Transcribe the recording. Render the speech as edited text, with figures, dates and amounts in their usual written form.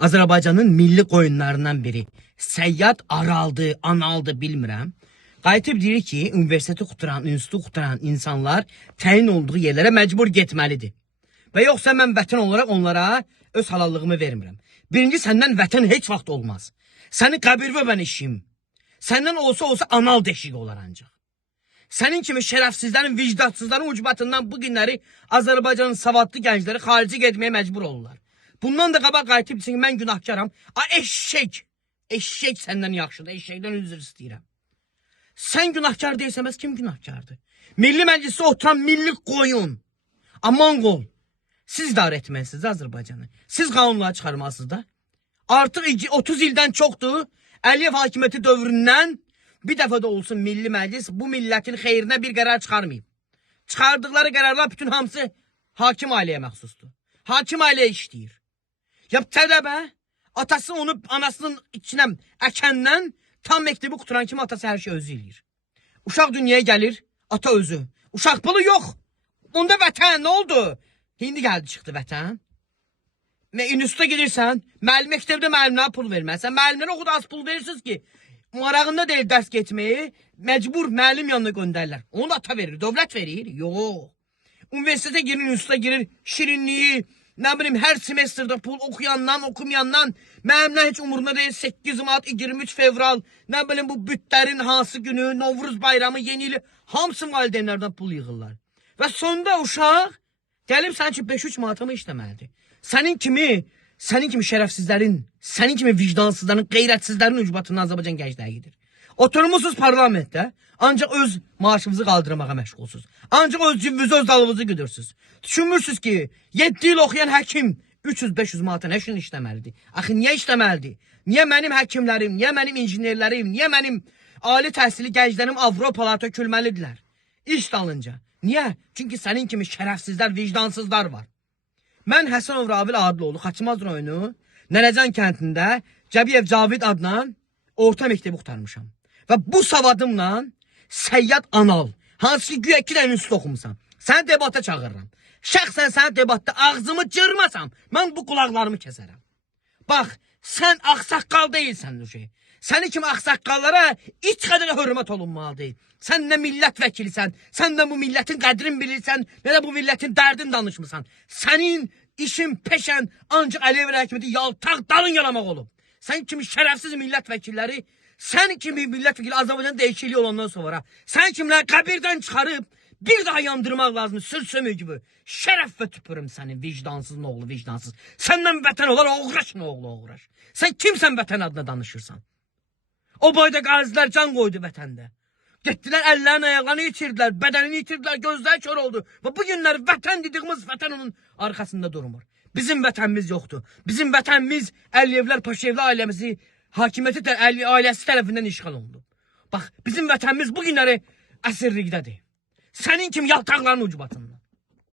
Azərbaycanın milli qoyunlarından biri. Səyyad Araldı, Analdı bilmirəm. Qayıtıb deyir ki, universiteti quturan, institutu quturan insanlar təyin olduğu yerlərə məcbur getməlidir. Və yoxsa mən vətən olaraq onlara öz halallığımı vermirəm. Birinci, səndən vətən heç vaxt olmaz. Səni qəbirvə mən işim. Səndən olsa anal deşiği olar ancaq. Sənin kimi şərəfsizlərin, vicdansızların ucbatından bu günləri Azərbaycanın savadlı gəncləri xarici getməyə məcbur olurlar. Bundan da qabaq qayıtıb desin ki, mən günahkaram. Eşşək. Eşşək səndən yaxşıdır. Eşşəkdən üzr istəyirəm. Sən günahkar deyilsəməz kim günahkardır? Milli Məclisdə oturan milli qoyun. Aman qol. Siz idarə etməlisiniz Azərbaycanı. Siz qanunları çıxarmalısınız da. Artıq 30 ildən çoxdur. Əliyev hakimiyyəti dövründən bir dəfə də olsun Milli Məclis bu millətin xeyrinə bir qərar çıxarmayıb. Çıxardıqları qərarlar bütün hamısı hakim ailəyə məxsusdur. Hakim ailəyə işləyir. Ya tələbə, atası onu anasının içinə əkəndən tam məktubu quturan kimi atası hər şey özü eləyir. Uşaq dünyaya gəlir, ata özü. Uşaq pulu yox. Onda vətən nə oldu? İndi gəldi çıxdı vətən. Və instituta gedirsən, məktəbdə müəllimlərə pul verməlisən. Müəllimlərə o qədər az pul verirsiniz ki, marağında deyil dərs getməyi, məcbur müəllim yanına göndərirlər. Onu da ata verir, dövlət verir. Yox. Universitetə girir, instituta girir, şirinliyi, nə bilim, hər semestrdə pul oxuyandan, oxumayandan, müəllimlər heç umurunda deyil, 8 Mart, 23 fevral, nə bilim, bu bütlərin hansı günü, Novruz bayramı, yeni ili, hamısı valideynlərdən pul yığırlar. Və sonunda uşaq gəlib sənin ki 5-3 manatımı işləməlidir. Sənin kimi şərəfsizlərin, sənin kimi vicdansızların, qeyrətsizlərin ucbatından Azərbaycan gəncləri gedir. Oturmuşsunuz parlamentdə, ancaq öz maaşınızı qaldırmağa məşğulsuz. Ancaq öz cibinizi, öz dalınızı güdürsünüz. Düşünmürsünüz ki, 7 il oxuyan həkim 300-500 manata nə üçün işləməlidir? Axı, niyə işləməlidir? Niyə mənim həkimlərim, niyə mənim injinerlərim, niyə mənim ali təhsili gənclərim Avropalara tökülməlidirlər? İş dalınca. Niyə? Çünki sənin kimi şərəfsizlər, vicdansızlar var. Mən Həsənov Rabil Adlıoğlu Xaçmaz rayonu Nərəcan kəndində Cəbiyev Cavid adla orta məktəbi qurtarmışam. Və bu savadımla Səyyad Anal, hansı ki güya 2 dənə institut oxumusan, səni debata çağırıram. Şəxsən səni debatda ağzımı cırmasam, mən bu qulaqlarımı kəsərəm. Bax, sən ağsaqqal deyilsən Nuşey. Səni kimi ağsaqqallara iç qədər hörmət olunmalıdır. Sən nə millət vəkilisən, sən də bu millətin qədrini bilirsən, nə də bu millətin dərdini danışmısan. Sənin işin peşən ancaq Əliyev hakimiyyəti yaltaq dalın yalamaq olub. Sən kimi şərəfsiz millət vəkilləri, sən kimi millət vəkili Azərbaycan dəyişikliyi olandan sonra, sən kimləri qəbirdən çıxarıb, bir daha yandırmaq lazım, sür-sömür gibi. Şərəf və tüpürüm sənin vicdansız oğlu, vicdansız. Səndən vətən olar, oğraş nə oğlu, oğraş. Sən kimsən vətən adına danışırsan? O boyda qazilər can qoydu vətəndə. Getdilər, əllərini, ayaqlarını itirdilər, bədənini itirdilər, gözləri kör oldu. Və bu günlər vətən dediyimiz vətən onun arxasında durmur. Bizim vətənimiz yoxdur. Bizim vətənimiz Əliyevlər, Paşayevlər ailəmizi, hakimiyyəti ailəsi tərəfindən işğal olundu. Bax, bizim vətənimiz bu günləri əsirlikdədir. Sənin kimi yaltaqların ucbatında.